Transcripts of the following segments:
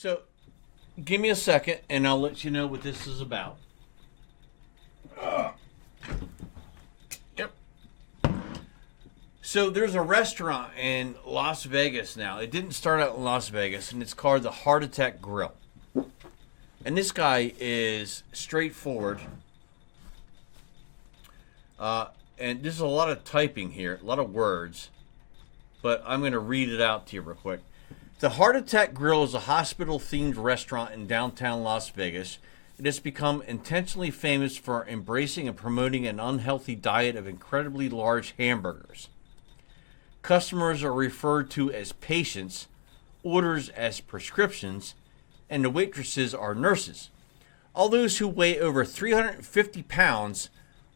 So, give me a second and I'll let you know what this is about. Yep. So, there's a restaurant in Las Vegas now. It didn't start out in Las Vegas, and it's called the Heart Attack Grill. And this guy is straightforward. And there's a lot of typing here, a lot of words. But I'm going to read it out to you real quick. The Heart Attack Grill is a hospital-themed restaurant in downtown Las Vegas. It has become intentionally famous for embracing and promoting an unhealthy diet of incredibly large hamburgers. Customers are referred to as patients, orders as prescriptions, and the waitresses are nurses. All those who weigh over 350 pounds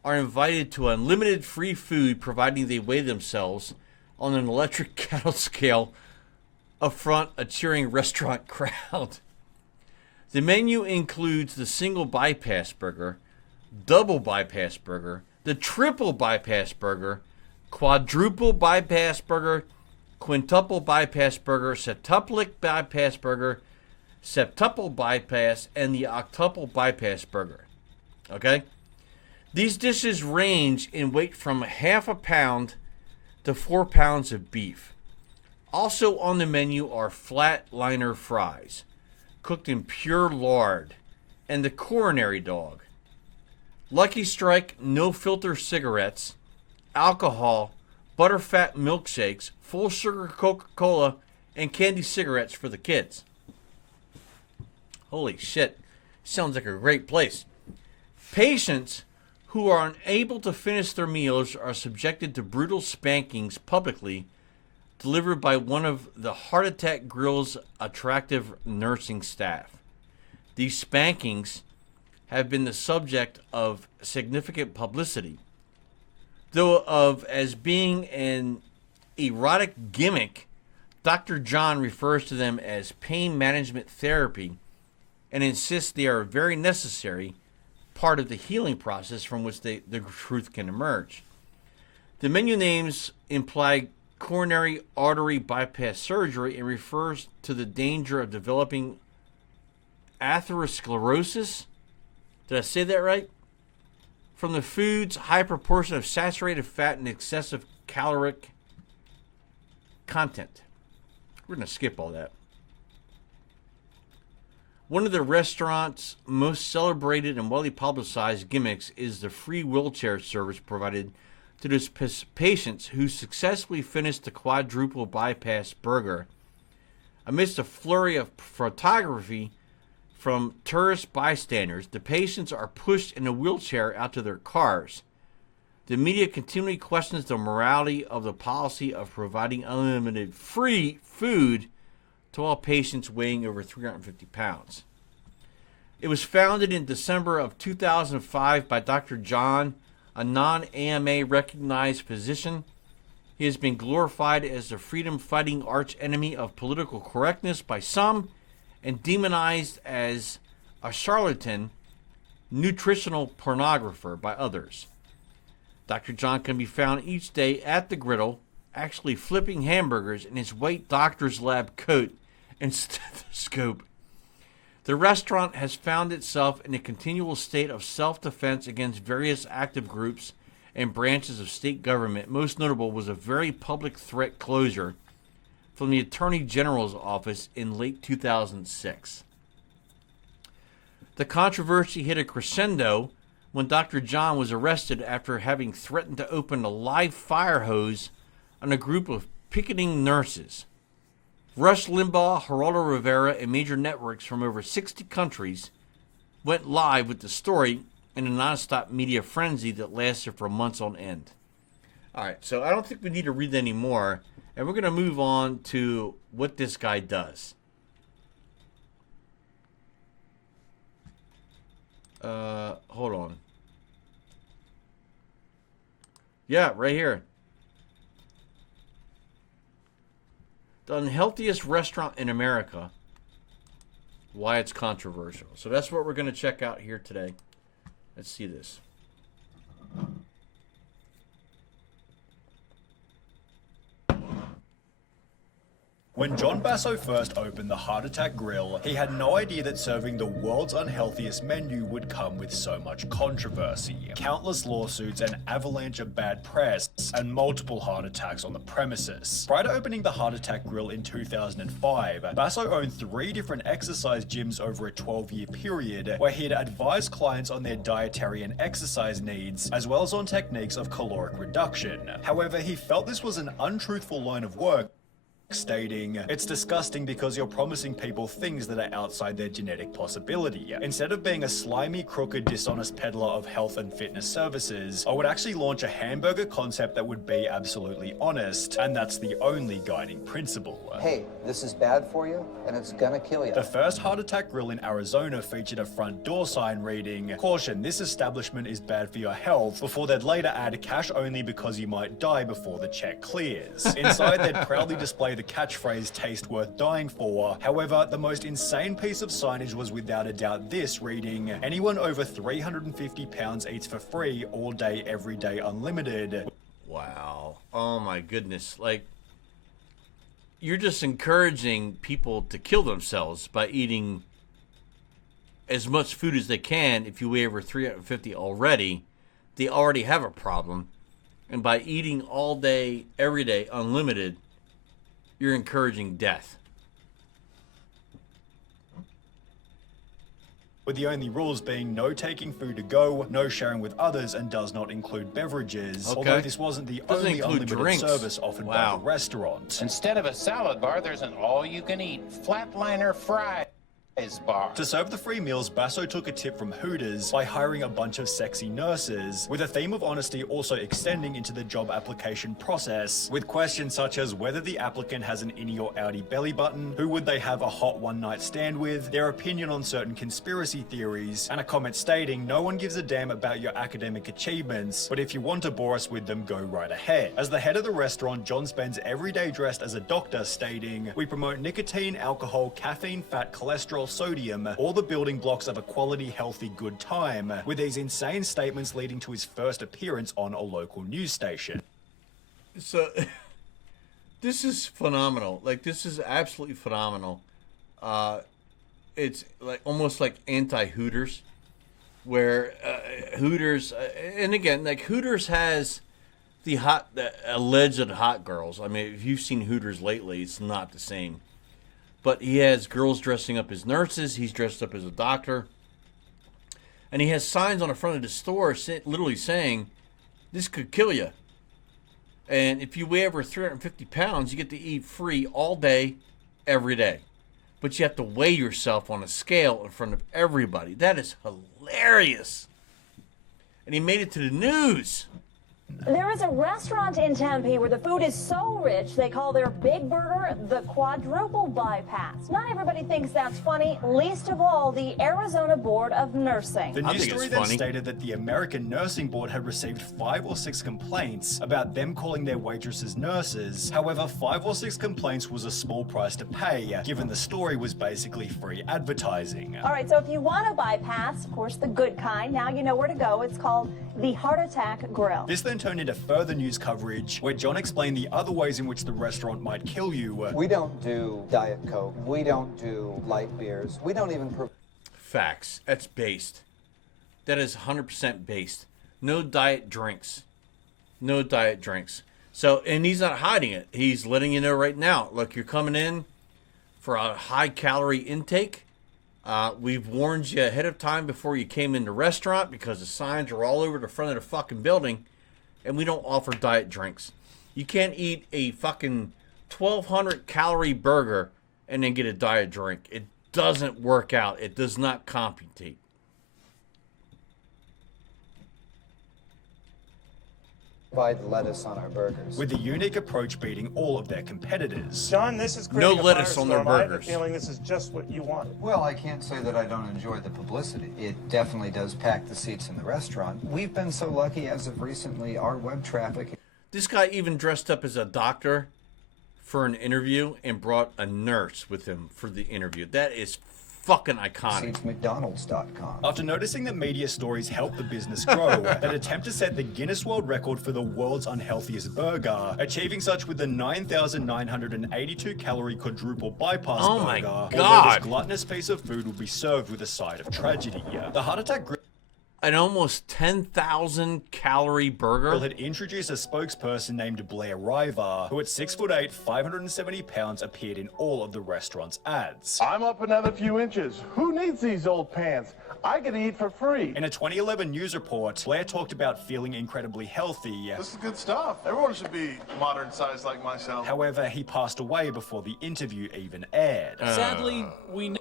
are invited to unlimited free food providing they weigh themselves on an electric cattle scale affront a cheering restaurant crowd. The menu includes the single bypass burger, double bypass burger, the triple bypass burger, quadruple bypass burger, quintuple bypass burger, septuplic bypass burger, septuple bypass, and the octuple bypass burger. Okay? These dishes range in weight from half a pound to 4 pounds of beef. Also on the menu are flatliner fries, cooked in pure lard, and the coronary dog. Lucky Strike no-filter cigarettes, alcohol, butterfat milkshakes, full sugar Coca-Cola, and candy cigarettes for the kids. Holy shit. Sounds like a great place. Patients who are unable to finish their meals are subjected to brutal spankings publicly, delivered by one of the Heart Attack Grill's attractive nursing staff. These spankings have been the subject of significant publicity, though of as being an erotic gimmick. Dr. John refers to them as pain management therapy and insists they are a very necessary part of the healing process from which the truth can emerge. The menu names imply coronary artery bypass surgery and refers to the danger of developing atherosclerosis. Did I say that right? From the food's high proportion of saturated fat and excessive caloric content. We're going to skip all that. One of the restaurant's most celebrated and widely publicized gimmicks is the free wheelchair service provided to those patients who successfully finished the quadruple bypass burger. Amidst a flurry of photography from tourist bystanders, the patients are pushed in a wheelchair out to their cars. The media continually questions the morality of the policy of providing unlimited free food to all patients weighing over 350 pounds. It was founded in December of 2005 by Dr. John, a non-AMA recognized physician. He has been glorified as the freedom-fighting arch-enemy of political correctness by some and demonized as a charlatan, nutritional pornographer by others. Dr. John can be found each day at the griddle, actually flipping hamburgers in his white doctor's lab coat and stethoscope. The restaurant has found itself in a continual state of self-defense against various active groups and branches of state government. Most notable was a very public threat closure from the Attorney General's office in late 2006. The controversy hit a crescendo when Dr. John was arrested after having threatened to open a live fire hose on a group of picketing nurses. Rush Limbaugh, Geraldo Rivera, and major networks from over 60 countries went live with the story in a nonstop media frenzy that lasted for months on end. All right, so I don't think we need to read any more, and we're going to move on to what this guy does. Hold on. Yeah, right here. The unhealthiest restaurant in America. Why it's controversial. So that's what we're going to check out here today. Let's see this. When John Basso first opened the Heart Attack Grill, he had no idea that serving the world's unhealthiest menu would come with so much controversy. Countless lawsuits, an avalanche of bad press, and multiple heart attacks on the premises. Prior to opening the Heart Attack Grill in 2005, Basso owned 3 different exercise gyms over a 12-year period, where he'd advise clients on their dietary and exercise needs, as well as on techniques of caloric reduction. However, he felt this was an untruthful line of work, stating, "It's disgusting because you're promising people things that are outside their genetic possibility. Instead of being a slimy, crooked, dishonest peddler of health and fitness services, I would actually launch a hamburger concept that would be absolutely honest, and that's the only guiding principle." Hey, this is bad for you, and it's gonna kill you. The first Heart Attack Grill in Arizona featured a front door sign reading, "Caution, this establishment is bad for your health," before they'd later add, "Cash only because you might die before the check clears." Inside, they'd proudly display the catchphrase "taste worth dying for." However, the most insane piece of signage was without a doubt this, reading, "Anyone over 350 pounds eats for free all day, every day, unlimited." Wow. Oh my goodness. Like, you're just encouraging people to kill themselves by eating as much food as they can. If you weigh over 350 already, they already have a problem. And by eating all day, every day, unlimited, you're encouraging death. With the only rules being no taking food to go, no sharing with others, and does not include beverages. Okay. Although this wasn't the Doesn't only include unlimited drinks. service offered by Wow. the restaurant. Instead of a salad bar, there's an all-you-can-eat flatliner fries bar. To serve the free meals, Basso took a tip from Hooters by hiring a bunch of sexy nurses, with a theme of honesty also extending into the job application process, with questions such as whether the applicant has an innie or outie belly button, who would they have a hot one-night stand with, their opinion on certain conspiracy theories, and a comment stating, "No one gives a damn about your academic achievements, but if you want to bore us with them, go right ahead." As the head of the restaurant, John spends every day dressed as a doctor, stating, "We promote nicotine, alcohol, caffeine, fat, cholesterol, sodium, all the building blocks of a quality, healthy, good time," with these insane statements leading to his first appearance on a local news station. So, this is phenomenal. Like, this is absolutely phenomenal. It's like almost like anti-Hooters, where Hooters, and again, like Hooters has the alleged hot girls. I mean, if you've seen Hooters lately, it's not the same. But he has girls dressing up as nurses. He's dressed up as a doctor. And he has signs on the front of the store literally saying, "This could kill you. And if you weigh over 350 pounds, you get to eat free all day, every day. But you have to weigh yourself on a scale in front of everybody." That is hilarious. And he made it to the news. There is a restaurant in Tempe where the food is so rich they call their big burger the quadruple bypass. Not everybody thinks that's funny, least of all the Arizona Board of Nursing. The I news think story it's then funny. stated that the American Nursing Board had received 5 or 6 complaints about them calling their waitresses nurses. However, 5 or 6 complaints was a small price to pay, given the story was basically free advertising. All right, so if you want a bypass, of course the good kind, now you know where to go. It's called the Heart Attack Grill. This then turned into further news coverage, where John explained the other ways in which the restaurant might kill you. We don't do Diet Coke. We don't do light beers. We don't even... Facts. That's based. That is 100% based. No diet drinks. No diet drinks. So, and he's not hiding it. He's letting you know right now. Look, you're coming in for a high calorie intake. We've warned you ahead of time before you came in the restaurant because the signs are all over the front of the fucking building, and we don't offer diet drinks. You can't eat a fucking 1,200 calorie burger and then get a diet drink. It doesn't work out. It does not compute. provide lettuce on our burgers. With a unique approach beating all of their competitors. John, this is creating No a lettuce on their firestorm. I have a burgers. feeling this is just what you wanted. Well, I can't say that I don't enjoy the publicity. It definitely does pack the seats in the restaurant. We've been so lucky as of recently, our web traffic... This guy even dressed up as a doctor for an interview and brought a nurse with him for the interview. That is fucking iconic. It's McDonald's.com. After noticing that media stories help the business grow, they attempt to set the Guinness World Record for the world's unhealthiest burger, achieving such with the 9,982 calorie quadruple bypass Oh burger. my Although God. this gluttonous piece of food will be served with a side of tragedy. The heart attack grill An almost 10,000 calorie burger. had introduced a spokesperson named Blair River, who at 6'8", 570 pounds appeared in all of the restaurant's ads. I'm up another few inches. Who needs these old pants? I can eat for free. In a 2011 news report, Blair talked about feeling incredibly healthy. This is good stuff. Everyone should be modern sized like myself. However, he passed away before the interview even aired. Sadly, we know.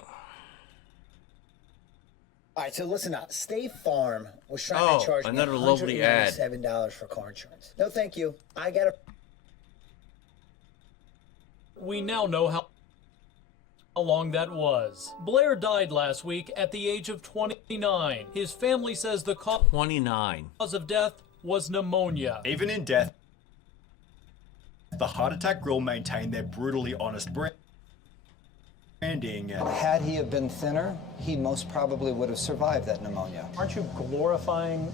All right, so listen up. State Farm was trying to charge me another lovely ad. $197 for car insurance. No, thank you. I got a... We now know how long that was. Blair died last week at the age of 29. His family says the 29. cause of death was pneumonia. Even in death, the Heart Attack Grill maintained their brutally honest branding. Had he have been thinner, he most probably would have survived that pneumonia. Aren't you glorifying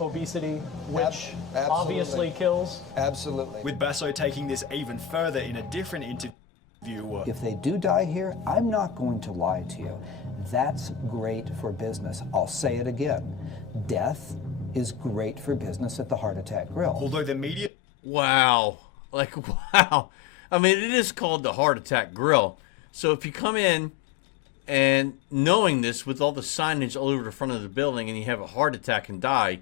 obesity, which Absolutely. obviously kills? Absolutely. With Basso taking this even further in a different interview. If they do die here, I'm not going to lie to you. That's great for business. I'll say it again. Death is great for business at the Heart Attack Grill. Although the media... Wow. Like, wow. I mean, it is called the Heart Attack Grill. So if you come in and knowing this with all the signage all over the front of the building and you have a heart attack and die,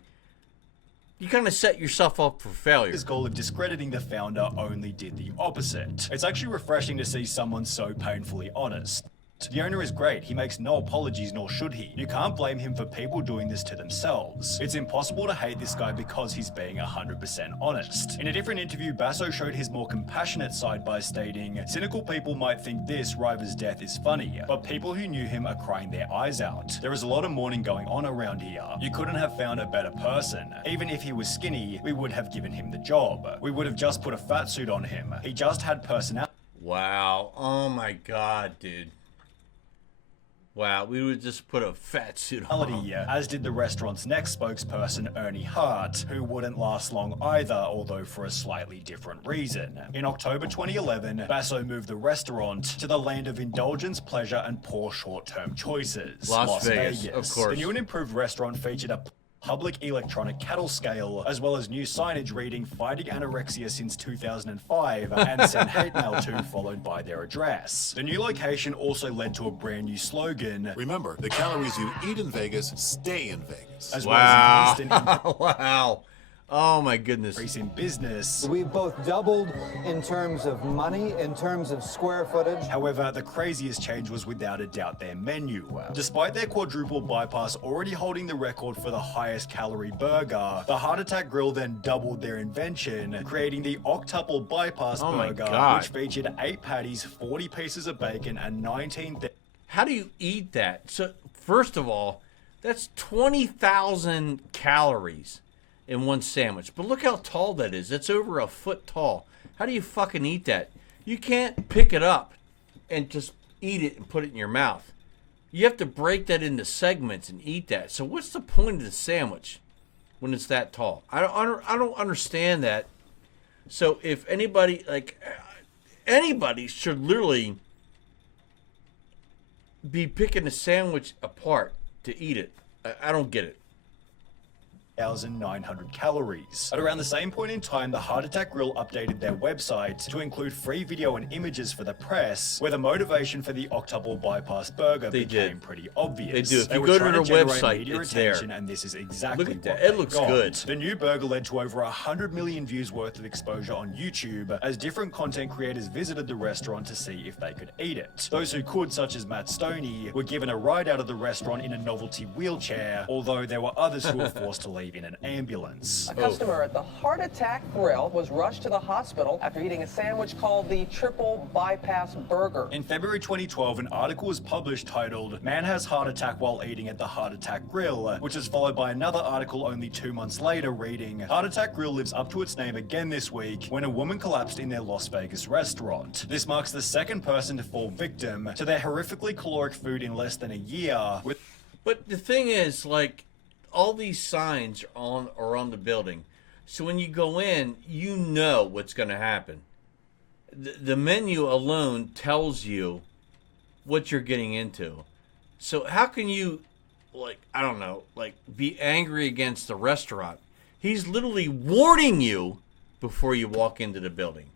you kind of set yourself up for failure. His goal of discrediting the founder only did the opposite. It's actually refreshing to see someone so painfully honest. The owner is great. He makes no apologies, nor should he. You can't blame him for people doing this to themselves. It's impossible to hate this guy because he's being 100% honest. In a different interview, Basso showed his more compassionate side by stating, "Cynical people might think this, River's death, is funny, but people who knew him are crying their eyes out. There is a lot of mourning going on around here. You couldn't have found a better person. Even if he was skinny, we would have given him the job. We would have just put a fat suit on him. He just had personality." Wow. Oh my God, dude. Wow, we would just put a fat suit on. As did the restaurant's next spokesperson, Ernie Hart, who wouldn't last long either, although for a slightly different reason. In October 2011, Basso moved the restaurant to the land of indulgence, pleasure, and poor short-term choices. Las Vegas, of course. The new and improved restaurant featured a public electronic cattle scale, as well as new signage reading "Fighting Anorexia Since 2005" and "Send Hate Mail To," followed by their address. The new location also led to a brand new slogan, "Remember, the calories you eat in Vegas stay in Vegas." As well as an instant wow. Oh my goodness. increase in business. We've both doubled in terms of money, in terms of square footage. However, the craziest change was without a doubt their menu. Despite their quadruple bypass already holding the record for the highest calorie burger, the Heart Attack Grill then doubled their invention, creating the octuple bypass burger, which featured 8 patties, 40 pieces of bacon, and 19... How do you eat that? So, first of all, that's 20,000 calories in one sandwich. But look how tall that is. That's over a foot tall. How do you fucking eat that? You can't pick it up and just eat it and put it in your mouth. You have to break that into segments and eat that. So what's the point of the sandwich when it's that tall? I don't understand that. So if anybody, anybody should literally be picking a sandwich apart to eat it. I don't get it. 1,900 calories. At around the same point in time, the Heart Attack Grill updated their website to include free video and images for the press, where the motivation for the octuple bypass burger became pretty obvious. They do. If you were go to trying their generate website, media it's attention, there. and this is exactly Look at what that. they It looks got. good. The new burger led to over 100 million views worth of exposure on YouTube, as different content creators visited the restaurant to see if they could eat it. Those who could, such as Matt Stoney, were given a ride out of the restaurant in a novelty wheelchair, although there were others who were forced to leave leave in an ambulance. A customer at the Heart Attack Grill was rushed to the hospital after eating a sandwich called the Triple Bypass Burger. In February 2012, an article was published titled "Man Has Heart Attack While Eating at the Heart Attack Grill," which is followed by another article only 2 months later reading, "Heart Attack Grill lives up to its name again this week when a woman collapsed in their Las Vegas restaurant. This marks the second person to fall victim to their horrifically caloric food in less than a year." But the thing is, like, all these signs are on the building. So when you go in, you know what's going to happen. The menu alone tells you what you're getting into. So how can you, like, I don't know, like, be angry against the restaurant? He's literally warning you before you walk into the building.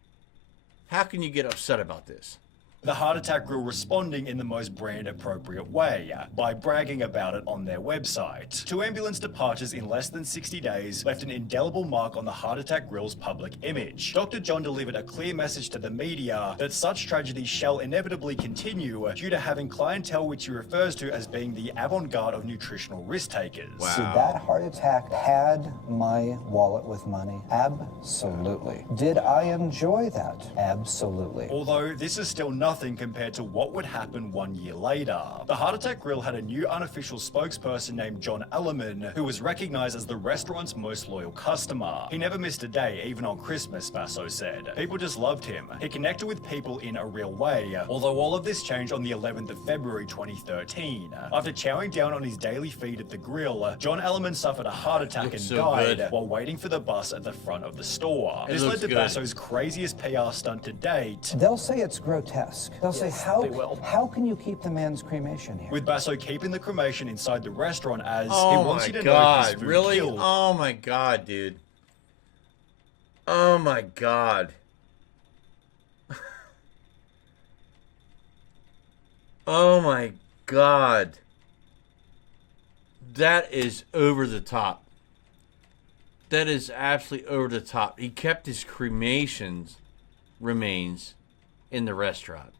How can you get upset about this? The Heart Attack Grill responding in the most brand appropriate way, by bragging about it on their website. 2 ambulance departures in less than 60 days left an indelible mark on the Heart Attack Grill's public image. Dr. John delivered a clear message to the media that such tragedies shall inevitably continue due to having clientele which he refers to as being the avant-garde of nutritional risk takers. Wow. Did that heart attack pad my wallet with money? Absolutely. Did I enjoy that? Absolutely. Although this is still nothing compared to what would happen 1 year later. The Heart Attack Grill had a new unofficial spokesperson named John Ellerman, who was recognized as the restaurant's most loyal customer. He never missed a day, even on Christmas, Basso said. People just loved him. He connected with people in a real way, although all of this changed on the 11th of February 2013. After chowing down on his daily feed at the grill, John Ellerman suffered a heart attack and died while waiting for the bus at the front of the store. This led to Basso's craziest PR stunt to date. They'll say it's grotesque. They'll say, how can you keep the man's cremation here? With Basso keeping the cremation inside the restaurant as he Oh wants my you to know God, his food really? killed. Oh my God, dude. Oh my God. Oh my God. That is over the top. That is absolutely over the top. He kept his cremations remains in the restaurant.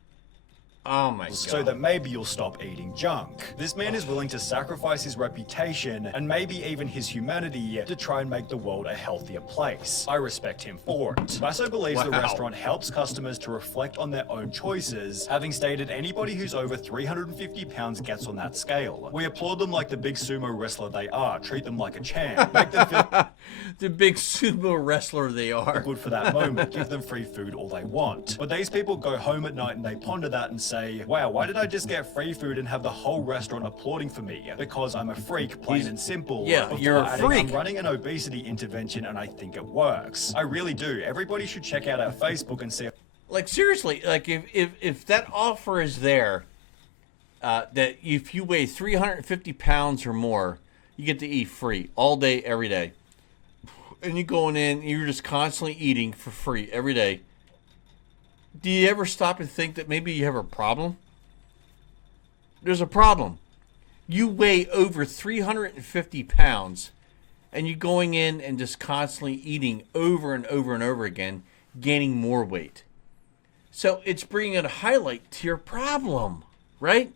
Oh my God. So that maybe you'll stop eating junk. This man is willing to sacrifice his reputation and maybe even his humanity to try and make the world a healthier place. I respect him for it. Basso believes the restaurant helps customers to reflect on their own choices, having stated anybody who's over 350 pounds gets on that scale. We applaud them like the big sumo wrestler they are, treat them like a champ, make them feel the big sumo wrestler they are. Good for that moment, give them free food all they want. But these people go home at night and they ponder that and say, wow, why did I just get free food and have the whole restaurant applauding for me? Because I'm a freak, plain and simple. Yeah, you're a freak. I'm running an obesity intervention and I think it works. I really do. Everybody should check out our Facebook and see. Like, seriously, like, if that offer is there, that if you weigh 350 pounds or more, you get to eat free all day, every day. And you're going in, you're just constantly eating for free every day. Do you ever stop and think that maybe you have a problem? There's a problem. You weigh over 350 pounds, and you're going in and just constantly eating over and over and over again, gaining more weight. So it's bringing a highlight to your problem, right?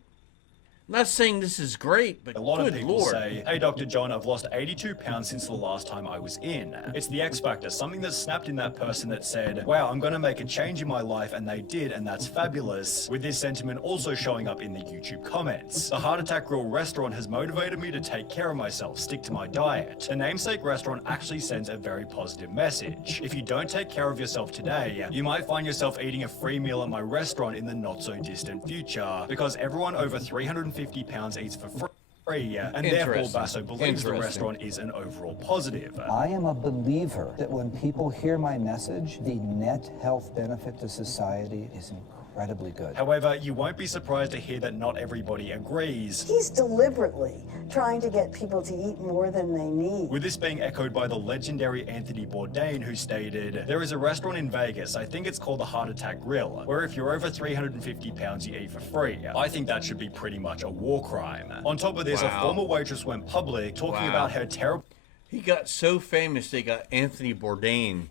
I'm not saying this is great, but a lot of people Lord. say, hey, Dr. John, I've lost 82 pounds since the last time I was in. It's the X factor, something that snapped in that person that said, wow, I'm going to make a change in my life, and they did, and that's fabulous. With this sentiment also showing up in the YouTube comments. The Heart Attack Grill restaurant has motivated me to take care of myself, stick to my diet. The namesake restaurant actually sends a very positive message. If you don't take care of yourself today, you might find yourself eating a free meal at my restaurant in the not so distant future, because everyone over 350 pounds eats for free, and therefore Basso believes the restaurant is an overall positive. I am a believer that when people hear my message, the net health benefit to society is incredibly good. However, you won't be surprised to hear that not everybody agrees. He's deliberately trying to get people to eat more than they need. With this being echoed by the legendary Anthony Bourdain, who stated, there is a restaurant in Vegas, I think it's called the Heart Attack Grill, where if you're over 350 pounds, you eat for free. I think that should be pretty much a war crime. On top of this, a former waitress went public talking about her terrible... He got so famous, they got Anthony Bourdain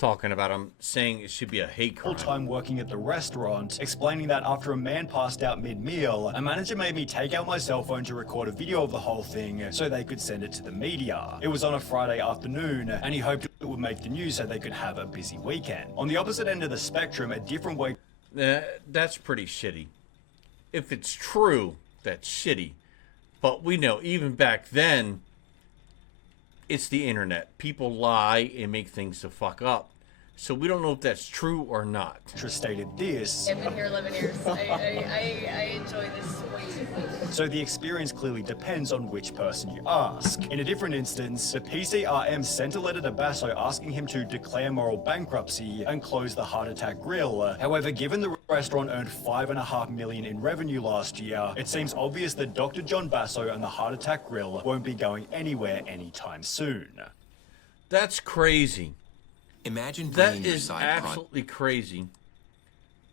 talking about him, saying it should be a hate crime. Time working at the restaurant, explaining that after a man passed out mid-meal, a manager made me take out my cell phone to record a video of the whole thing so they could send it to the media. It was on a Friday afternoon, and he hoped it would make the news so they could have a busy weekend. On the opposite end of the spectrum, a different way... That's pretty shitty. If it's true, that's shitty. But we know, even back then, it's the internet. People lie and make things to fuck up. So we don't know if that's true or not. Stated this. I've been here 11 years. I enjoy this way too much. So the experience clearly depends on which person you ask. In a different instance, the PCRM sent a letter to Basso asking him to declare moral bankruptcy and close the Heart Attack Grill. However, given the restaurant earned $5.5 million in revenue last year, it seems obvious that Dr. John Basso and the Heart Attack Grill won't be going anywhere anytime soon. That's crazy. Imagine that is absolutely crazy.